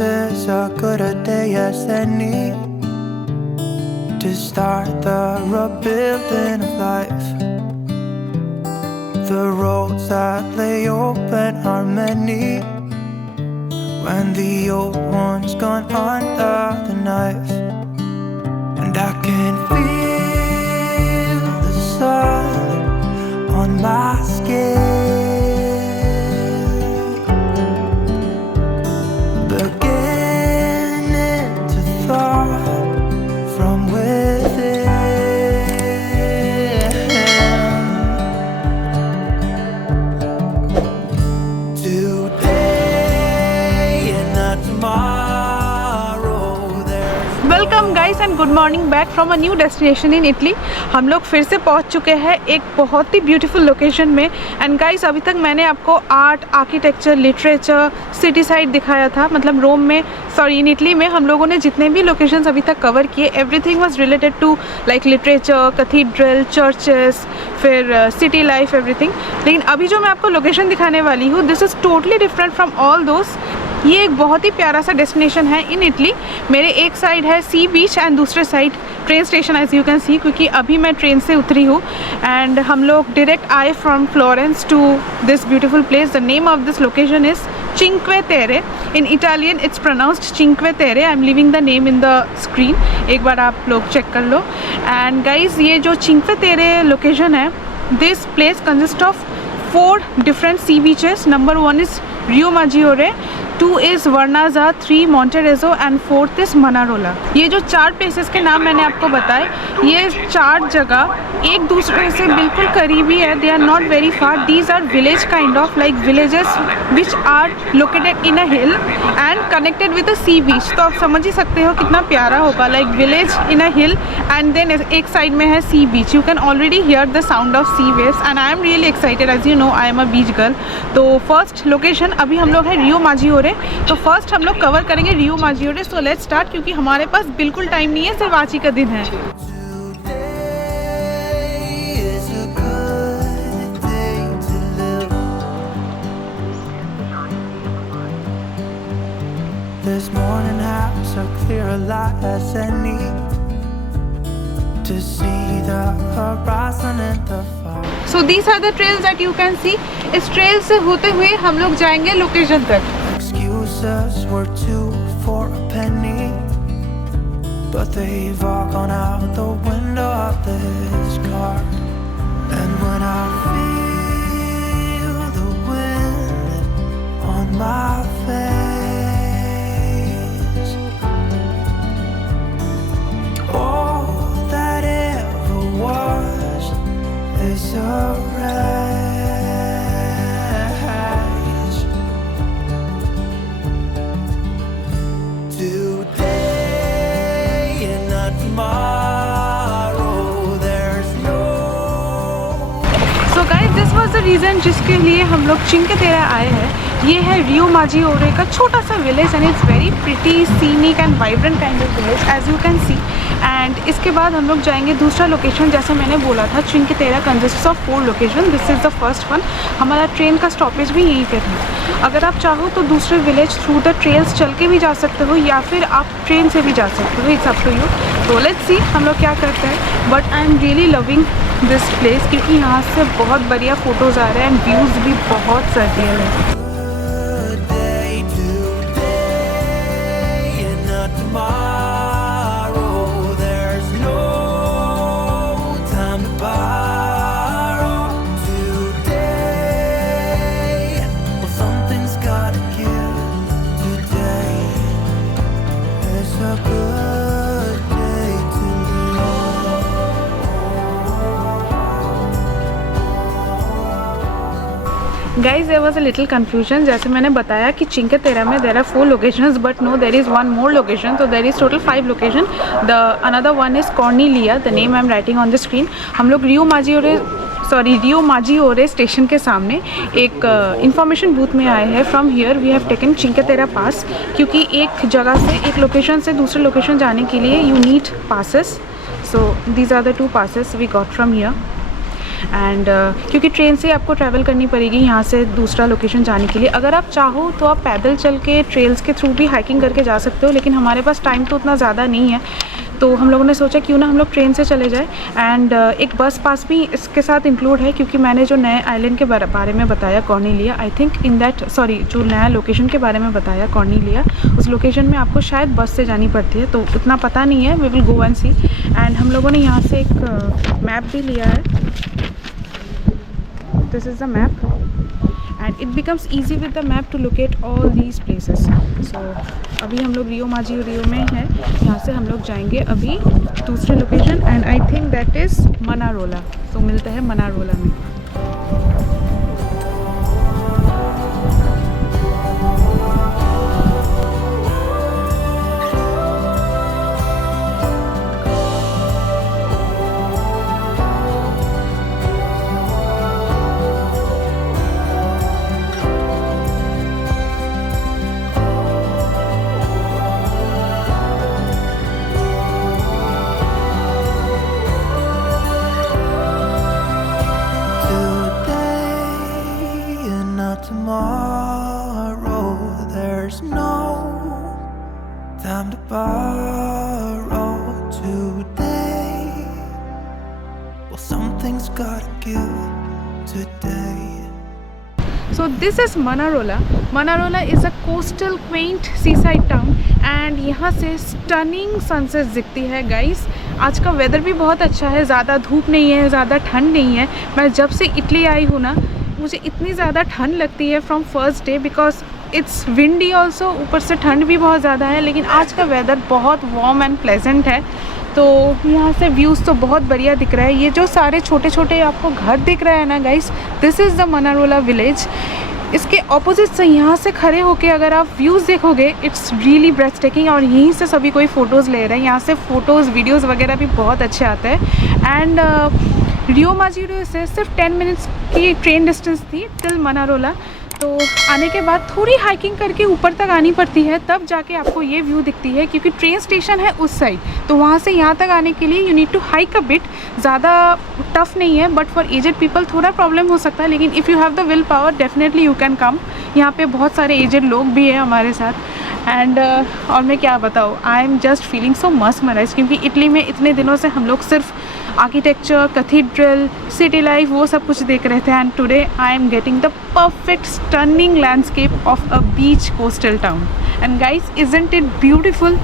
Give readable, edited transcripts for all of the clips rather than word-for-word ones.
is a good a day as any to start the rebuilding of life. The roads that lay open are many when the old one's gone under the knife. And I can feel the sun on my skin, beginning to thaw from within. Welcome guys and good morning back from a new destination in Italy. हम लोग फिर से पहुंच चुके हैं एक बहुत ही beautiful location में। एंड गाइस अभी तक मैंने आपको art, architecture, literature, city side दिखाया था, मतलब रोम में, सॉरी इन इटली में हम लोगों ने जितने भी लोकेशंस अभी तक कवर किए, everything was related to like literature, cathedral, churches, फिर सिटी लाइफ, एवरीथिंग। लेकिन अभी जो मैं आपको लोकेशन दिखाने वाली हूँ, this is totally different from all those. ये एक बहुत ही प्यारा सा डेस्टिनेशन है इन इटली। मेरे एक साइड है सी बीच एंड दूसरे side train station, as you can see, क्योंकि अभी मैं ट्रेन से उतरी हूँ। एंड हम लोग डायरेक्ट आए from Florence to this beautiful place. The name of this location is Cinque Terre. In Italian it's pronounced Cinque Terre. I am living the name in the screen, एक बार आप लोग चेक कर लो। And guys ये जो चिंक्वे तेरे location है, this place consist of 4 different sea beaches. Number 1 is Rio Maggiore, 2 is Vernazza, 3 Monterezzo and 4th is Manarola. ये जो 4 प्लेसेस के नाम मैंने आपको बताए, ये 4 जगह एक दूसरे से बिल्कुल करीबी है। They are not very far. These are village kind of like villages which are located in a hill and connected with a sea beach. तो आप समझ ही सकते हो कितना प्यारा होगा, like village in a hill and then एक साइड में है sea beach. You can already hear the sound of sea waves and I am really excited. As you know I am a beach girl. तो first location अभी हम लोग है रियो माजियोरे। तो first हम लोग कवर करेंगे रियो माजियोरे। सो लेट्स स्टार्ट, क्योंकि हमारे पास बिल्कुल टाइम नहीं है, सिर्फ आज ही का दिन है। This morning has a clear light as any to see the horizon and the far. So these are the trails that you can see. इस ट्रेल से होते हुए हम लोग जाएंगे लोकेशन तक। Excuses were 2 for a penny, but they've all gone out the window of this car. And when I feel the wind on my face, all that ever was is a wreck. Reason जिसके लिए हम लोग चिंक्वे तेरे आए हैं, ये है रियो माजियोरे का छोटा सा village and it's very pretty, scenic and vibrant kind of village as you can see. And इसके बाद हम लोग जाएंगे दूसरा लोकेशन। जैसे मैंने बोला था, चिंक्वे तेरे consist of 4 location. This is the first one. हमारा ट्रेन का स्टॉपेज भी यहीं पे था। अगर आप चाहो तो दूसरे विलेज थ्रू द ट्रेल्स चल के भी जा सकते हो, या फिर आप ट्रेन से भी जा सकते हो। It's up to you. तो लेट्स सी हम लोग क्या करते हैं। But I am really loving this place, क्योंकि यहाँ से बहुत बढ़िया फ़ोटोज़ आ रहे हैं एंड व्यूज़ भी बहुत सर्टियल है। Guys there was a little confusion. जैसे मैंने बताया कि चिंक्वे तेरे में there are 4 locations, but no, there is 1 more location. तो there is total 5 location. The another one is Corniglia, the name I am writing on the screen. हम लोग रियो माजियोरे station के सामने एक इंफॉर्मेशन बूथ में आए हैं। From here we have taken Cinque Terre pass, क्योंकि एक जगह से, एक लोकेशन से दूसरे लोकेशन जाने के लिए you need passes. So these are the 2 passes we got from here. And क्योंकि ट्रेन से आपको ट्रैवल करनी पड़ेगी यहाँ से दूसरा लोकेशन जाने के लिए। अगर आप चाहो तो आप पैदल चल के ट्रेल्स के थ्रू भी हाइकिंग करके जा सकते हो, लेकिन हमारे पास टाइम तो उतना ज़्यादा नहीं है, तो हम लोगों ने सोचा क्यों ना हम लोग ट्रेन से चले जाए। एंड एक बस पास भी इसके साथ इंक्लूड है, क्योंकि मैंने जो नए आइलैंड के बारे में बताया कॉर्निलिया, आई थिंक इन दैट जो नया लोकेशन के बारे में बताया कॉर्निलिया, उस लोकेशन में आपको शायद बस से जानी पड़ती है, तो उतना पता नहीं है। We will go and see. And हम लोगों ने यहाँ से एक मैप भी लिया है। This is the map and it becomes easy with the map to locate all these places. So अभी हम लोग रियो माजियो में हैं, यहाँ से हम लोग जाएंगे अभी दूसरे location, and I think that is Manarola. तो मिलते हैं मनारोला में। Tomorrow, there's no time to borrow today. Well, something's gotta give today. So this is Manarola. Manarola is a coastal quaint seaside town and यहाँ से stunning sunsets दिखती है guys. आज का वेदर भी बहुत अच्छा है, ज़्यादा धूप नहीं है, ज़्यादा ठंड नहीं है। मैं जब से इटली आई हूँ ना, मुझे इतनी ज़्यादा ठंड लगती है from first day, because it's windy also, ऊपर से ठंड भी बहुत ज़्यादा है। लेकिन आज का वेदर बहुत वार्म एंड प्लेजेंट है। तो यहाँ से व्यूज़ तो बहुत बढ़िया दिख रहा है। ये जो सारे छोटे छोटे आपको घर दिख रहे हैं ना guys, this is the Manarola village. इसके ऑपोजिट से यहाँ से खड़े होके अगर आप व्यूज़ देखोगे, इट्स रियली ब्रेथटेकिंग। और यहीं से सभी कोई फ़ोटोज़ ले रहे हैं। यहाँ से फ़ोटोज़ वीडियोज़ वगैरह भी बहुत अच्छे आते हैं। एंड रियो माजियो से सिर्फ 10 मिनट्स की ट्रेन डिस्टेंस थी टिल मनारोला। तो आने के बाद थोड़ी हाइकिंग करके ऊपर तक आनी पड़ती है, तब जाके आपको ये व्यू दिखती है, क्योंकि ट्रेन स्टेशन है उस साइड। तो वहाँ से यहाँ तक आने के लिए you need to hike a bit. ज़्यादा टफ नहीं है, बट फॉर एजेड पीपल थोड़ा प्रॉब्लम हो सकता है, लेकिन if you have the will power definitely you can come. यहाँ पे बहुत सारे एजेड लोग भी हैं हमारे साथ। एंड और मैं क्या बताऊँ, I am just feeling so mesmerise, क्योंकि इटली में इतने दिनों से हम लोग सिर्फ आर्किटेक्चर, कैथीड्रल, सिटी लाइफ, वो सब कुछ देख रहे थे। And today I am getting the perfect stunning landscape of a beach coastal town. And guys, isn't it beautiful?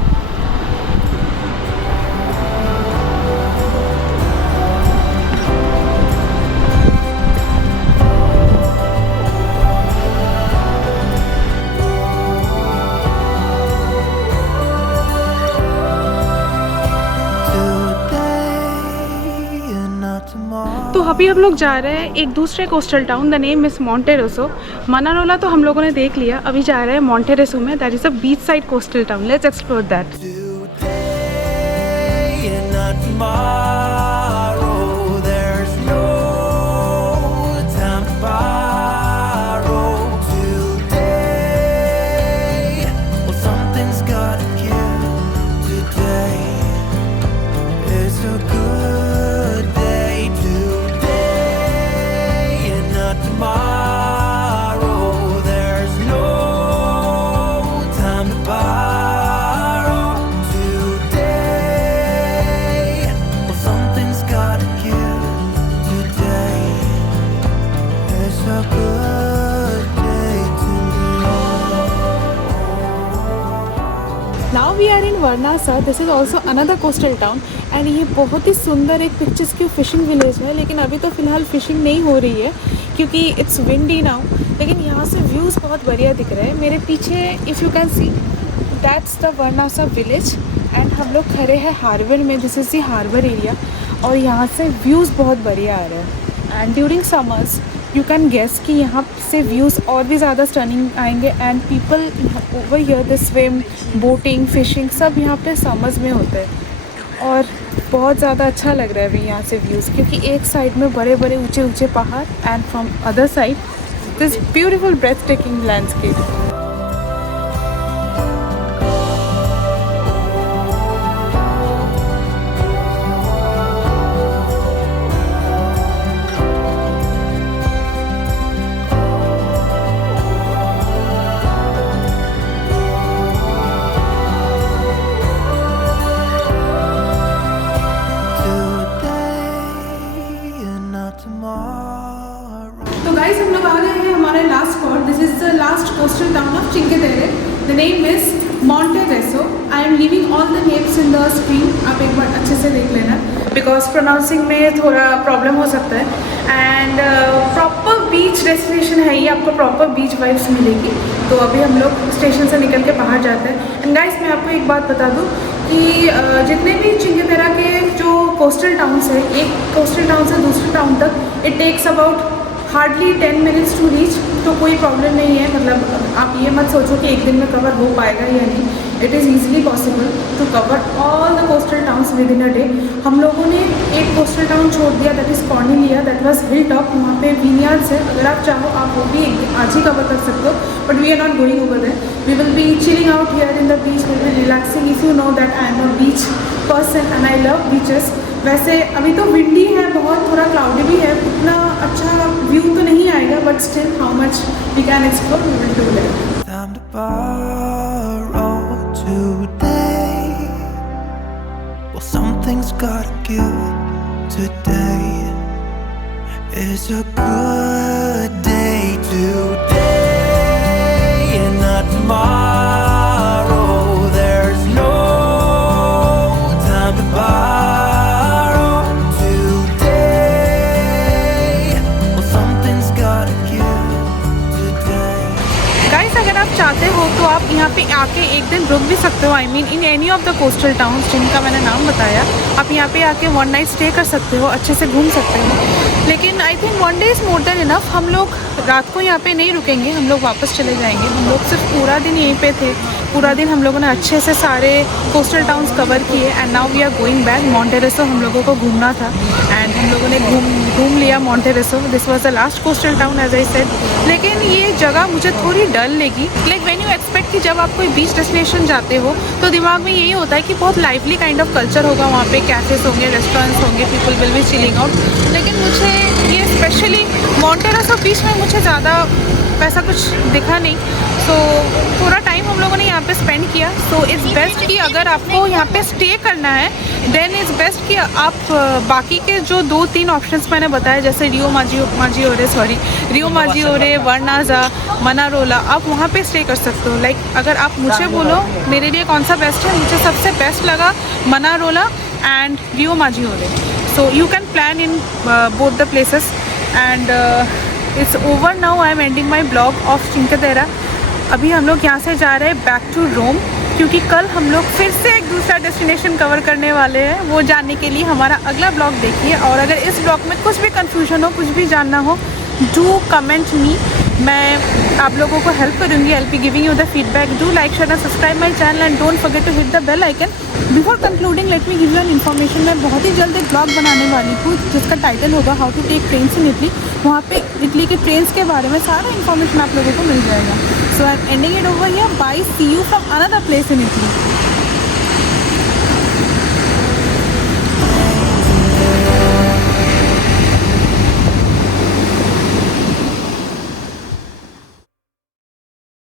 तो अभी हम लोग जा रहे हैं एक दूसरे coastal town, the name is Monterosso. Manarola तो हम लोगों ने देख लिया, अभी जा रहे हैं मोंटेरोसो में, that is a beach side coastal town. Let's explore that. Now we are in Varnasa. This is also another coastal town and ये बहुत ही सुंदर एक पिक्चर्स की फिशिंग विलेज है। लेकिन अभी तो फ़िलहाल फिशिंग नहीं हो रही है क्योंकि इट्स विंडी नाउ। लेकिन यहाँ से व्यूज़ बहुत बढ़िया दिख रहे हैं। मेरे पीछे if you can see, that's the Vernazza village. And हम लोग खड़े हैं हार्बर में, this is the harbour area. और यहाँ से व्यूज़ बहुत बढ़िया आ रहे हैं। And during summers you can guess कि यहाँ से व्यूज़ और भी ज़्यादा स्टनिंग आएंगे। And people over here the swim, boating, fishing सब यहाँ पे समर्स में होते हैं। और बहुत ज़्यादा अच्छा लग रहा है अभी यहाँ से व्यूज़, क्योंकि एक साइड में बड़े बड़े ऊंचे ऊंचे पहाड़ and from other side this beautiful ब्रेथटेकिंग landscape. Words pronouncing में थोड़ा प्रॉब्लम हो सकता है। एंड प्रॉपर बीच डेस्टिनेशन है ये, आपको प्रॉपर बीच वाइब्स मिलेगी। तो अभी हम लोग स्टेशन से निकल के बाहर जाते हैं। एंड गाइस मैं आपको एक बात बता दूँ कि जितने भी चिंके तेरा के जो कोस्टल टाउन्स है, एक कोस्टल टाउन से दूसरे टाउन तक it takes about hardly 10 minutes to reach. तो कोई प्रॉब्लम नहीं है, मतलब आप ये मत सोचो कि एक दिन में कवर हो पाएगा या नहीं। It is easily possible to cover all the coastal towns within a day. हम लोगों ने एक कोस्टल टाउन छोड़ दिया, that is Corniglia, that was hill top. वहाँ पे विनियार्ड्स है, अगर आप चाहो आप वो भी आज ही कवर कर सकते हो, but we are not going over there. We will be chilling out here in the beach, will be relaxing. If you know that I am a beach person and I love beaches. वैसे अभी तो windy है बहुत, थोड़ा cloudy भी है, उतना अच्छा व्यू तो नहीं आएगा, but still how much we can explore we will do that. Time to borrow today. Well, something's gotta give today. It's a good day today and not tomorrow. There's no time to borrow today. Well, something's gotta give today. Guys अगर आप चाहते हो तो आप यहाँ पे आके एक दिन रुक भी सकते हो। I mean in any of the coastal towns जिनका मैंने नाम बताया, आप यहाँ पे आके 1 नाइट स्टे कर सकते हो, अच्छे से घूम सकते हो। लेकिन I think 1 day is more than enough. हम लोग रात को यहाँ पे नहीं रुकेंगे, हम लोग वापस चले जाएंगे। हम लोग सिर्फ पूरा दिन यहीं पे थे, पूरा दिन हम लोगों ने अच्छे से सारे कोस्टल टाउन्स कवर किए। And now we are going back. Monterosso हम लोगों को घूमना था एंड हम लोगों ने घूम लिया Monterosso. This was the last coastal town as I said. लेकिन ये जगह मुझे थोड़ी डल लगी। लाइक व्हेन यू एक्सपेक्ट कि जब आप कोई बीच डेस्टिनेशन जाते हो तो दिमाग में यही होता है कि बहुत लाइवली काइंड ऑफ कल्चर होगा, वहाँ पे कैफ़ेज होंगे, रेस्टोरेंट्स होंगे, people will be chilling out. लेकिन मुझे ये स्पेशली मॉन्टेरेसो बीच में मुझे ज़्यादा वैसा कुछ दिखा नहीं। सो थोड़ा टाइम हम लोगों ने यहाँ पे स्पेंड किया। सो इट्स बेस्ट कि अगर आपको यहाँ पे स्टे करना है देन इट्स बेस्ट कि आप बाकी के जो 2-3 ऑप्शंस मैंने बताया, जैसे रियो माजिओरे, वर्नाजा, मनारोला, आप वहाँ पे स्टे कर सकते हो। लाइक अगर आप मुझे बोलो मेरे लिए कौन सा बेस्ट है, मुझे सबसे बेस्ट लगा Manarola and Riomaggiore. So you can plan in both the places. And it's over now, I am ending my blog of Cinque Terre. अभी हम लोग यहाँ से जा रहे हैं बैक टू रोम, क्योंकि कल हम लोग फिर से एक दूसरा डेस्टिनेशन कवर करने वाले हैं। वो जानने के लिए हमारा अगला ब्लॉग देखिए। और अगर इस ब्लॉग में कुछ भी कन्फ्यूजन हो, कुछ भी जानना हो, डू कमेंट मी, मैं आप लोगों को हेल्प करूँगी। I will be giving you the feedback. Do like, share and subscribe my channel and don't forget to hit the bell icon. Before concluding let me give you an information. मैं बहुत ही जल्द एक blog बनाने वाली हूँ जिसका title होगा how to take trains in Italy. वहाँ पे इटली के ट्रेन्स के बारे में सारा इन्फॉर्मेशन आप लोगों को मिल जाएगा। So I am ending it over here. Bye, see you from another place in Italy.